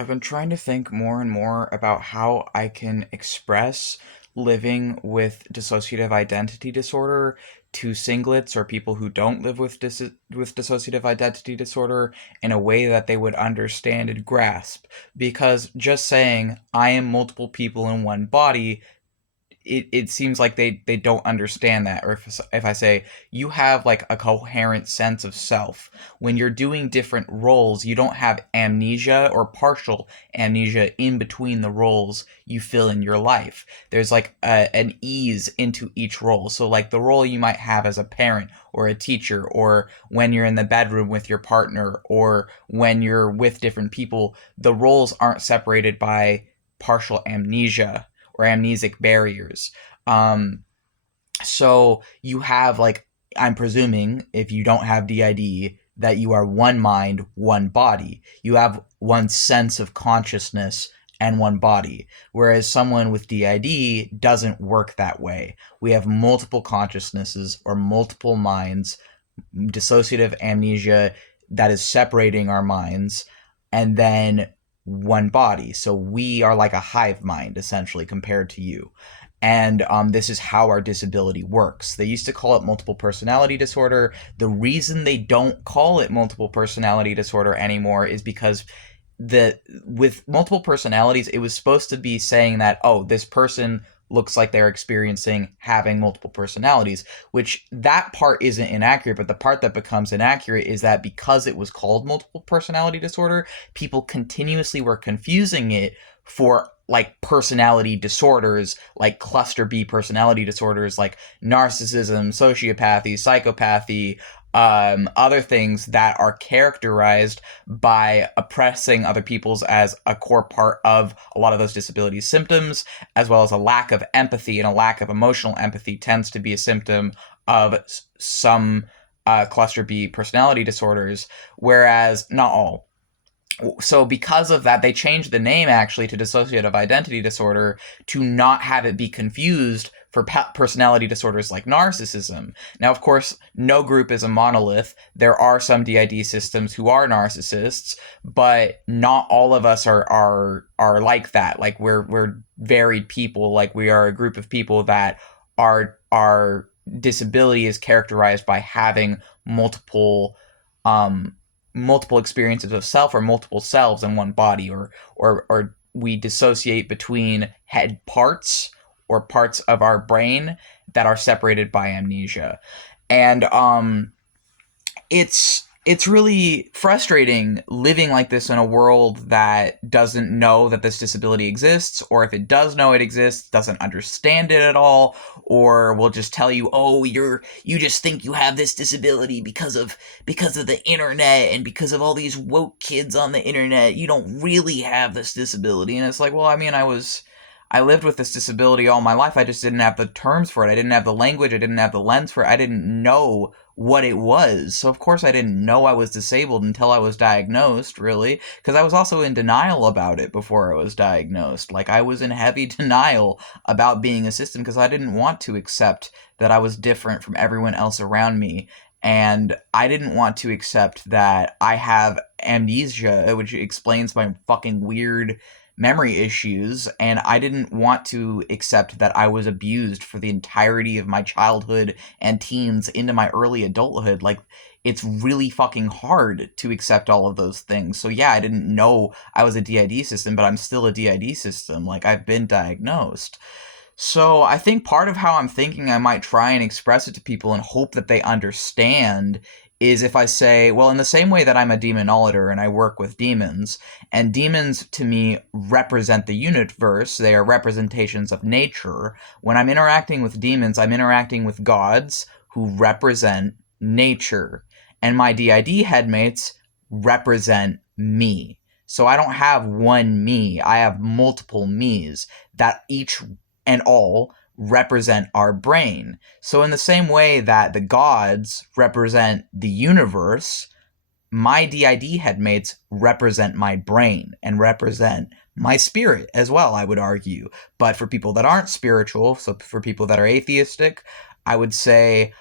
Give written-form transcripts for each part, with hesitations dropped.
I've been trying to think more and more about how I can express living with dissociative identity disorder to singlets or people who don't live with with dissociative identity disorder in a way that they would understand and grasp. Because just saying I am multiple people in one body, it seems like they don't understand that. Or if I say you have like a coherent sense of self, when you're doing different roles you don't have amnesia or partial amnesia in between the roles you fill in your life. There's like an ease into each role. So like the role you might have as a parent or a teacher, or when you're in the bedroom with your partner, or when you're with different people, the roles aren't separated by partial amnesia or amnesic barriers. Um, so you have like, I'm presuming if you don't have DID, that you are one mind, one body. You have one sense of consciousness and one body. Whereas someone with DID doesn't work that way. We have multiple consciousnesses or multiple minds, dissociative amnesia that is separating our minds, and then one body. So we are like a hive mind, essentially, compared to you. And this is how our disability works. They used to call it multiple personality disorder. The reason they don't call it multiple personality disorder anymore is because with multiple personalities, it was supposed to be saying that, oh, this person looks like they're experiencing having multiple personalities, which that part isn't inaccurate. But the part that becomes inaccurate is that because it was called multiple personality disorder, people continuously were confusing it for like personality disorders, like cluster B personality disorders, like narcissism, sociopathy, psychopathy, other things that are characterized by oppressing other people's as a core part of a lot of those disability symptoms, as well as a lack of empathy, and a lack of emotional empathy tends to be a symptom of some cluster B personality disorders, whereas not all. So because of that, they changed the name actually to dissociative identity disorder to not have it be confused for personality disorders like narcissism. Now, of course, no group is a monolith. There are some DID systems who are narcissists, but not all of us are like that. Like we're varied people. Like we are a group of people that our disability is characterized by having multiple um multiple experiences of self, or multiple selves in one body, or we dissociate between head parts or parts of our brain that are separated by amnesia. And it's really frustrating living like this in a world that doesn't know that this disability exists, or if it does know it exists, doesn't understand it at all, or will just tell you, oh, you just think you have this disability because of the internet and because of all these woke kids on the internet. You don't really have this disability. And it's like, well, I mean, I lived with this disability all my life. I just didn't have the terms for it. I didn't have the language. I didn't have the lens for it. I didn't know what it was. So, of course, I didn't know I was disabled until I was diagnosed, really, because I was also in denial about it before I was diagnosed. Like, I was in heavy denial about being a system because I didn't want to accept that I was different from everyone else around me. And I didn't want to accept that I have amnesia, which explains my fucking weird memory issues, and I didn't want to accept that I was abused for the entirety of my childhood and teens into my early adulthood. Like, it's really fucking hard to accept all of those things. So yeah, I didn't know I was a DID system, but I'm still a DID system. Like, I've been diagnosed. So I think part of how I'm thinking I might try and express it to people and hope that they understand is if I say, well, in the same way that I'm a demonologer and I work with demons, and demons to me represent the universe, they are representations of nature. When I'm interacting with demons, I'm interacting with gods who represent nature. And my DID headmates represent me. So I don't have one me, I have multiple me's that each and all represent our brain. So, in the same way that the gods represent the universe, my DID headmates represent my brain and represent my spirit as well, I would argue. But for people that aren't spiritual, so for people that are atheistic, I would say,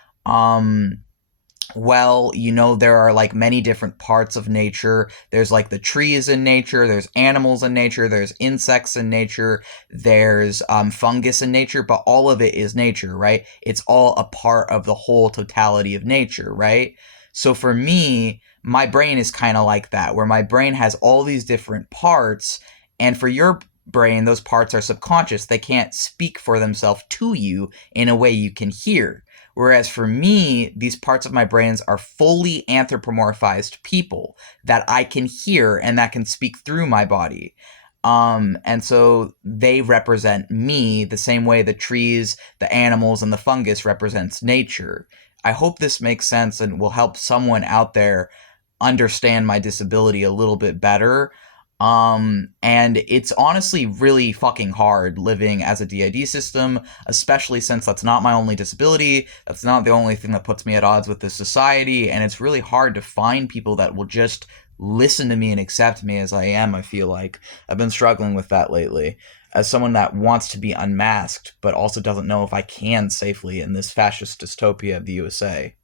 Well, there are like many different parts of nature. There's like the trees in nature, there's animals in nature, there's insects in nature, there's fungus in nature, but all of it is nature, right? It's all a part of the whole totality of nature, right? So for me, my brain is kind of like that, where my brain has all these different parts, and for your brain, those parts are subconscious. They can't speak for themselves to you in a way you can hear. Whereas for me, these parts of my brains are fully anthropomorphized people that I can hear and that can speak through my body. And so they represent me the same way the trees, the animals, and the fungus represents nature. I hope this makes sense and will help someone out there understand my disability a little bit better. And it's honestly really fucking hard living as a D.I.D system, especially since that's not my only disability. That's not the only thing that puts me at odds with this society. And it's really hard to find people that will just listen to me and accept me as I am, I feel like. I've been struggling with that lately. As someone that wants to be unmasked, but also doesn't know if I can safely in this fascist dystopia of the USA.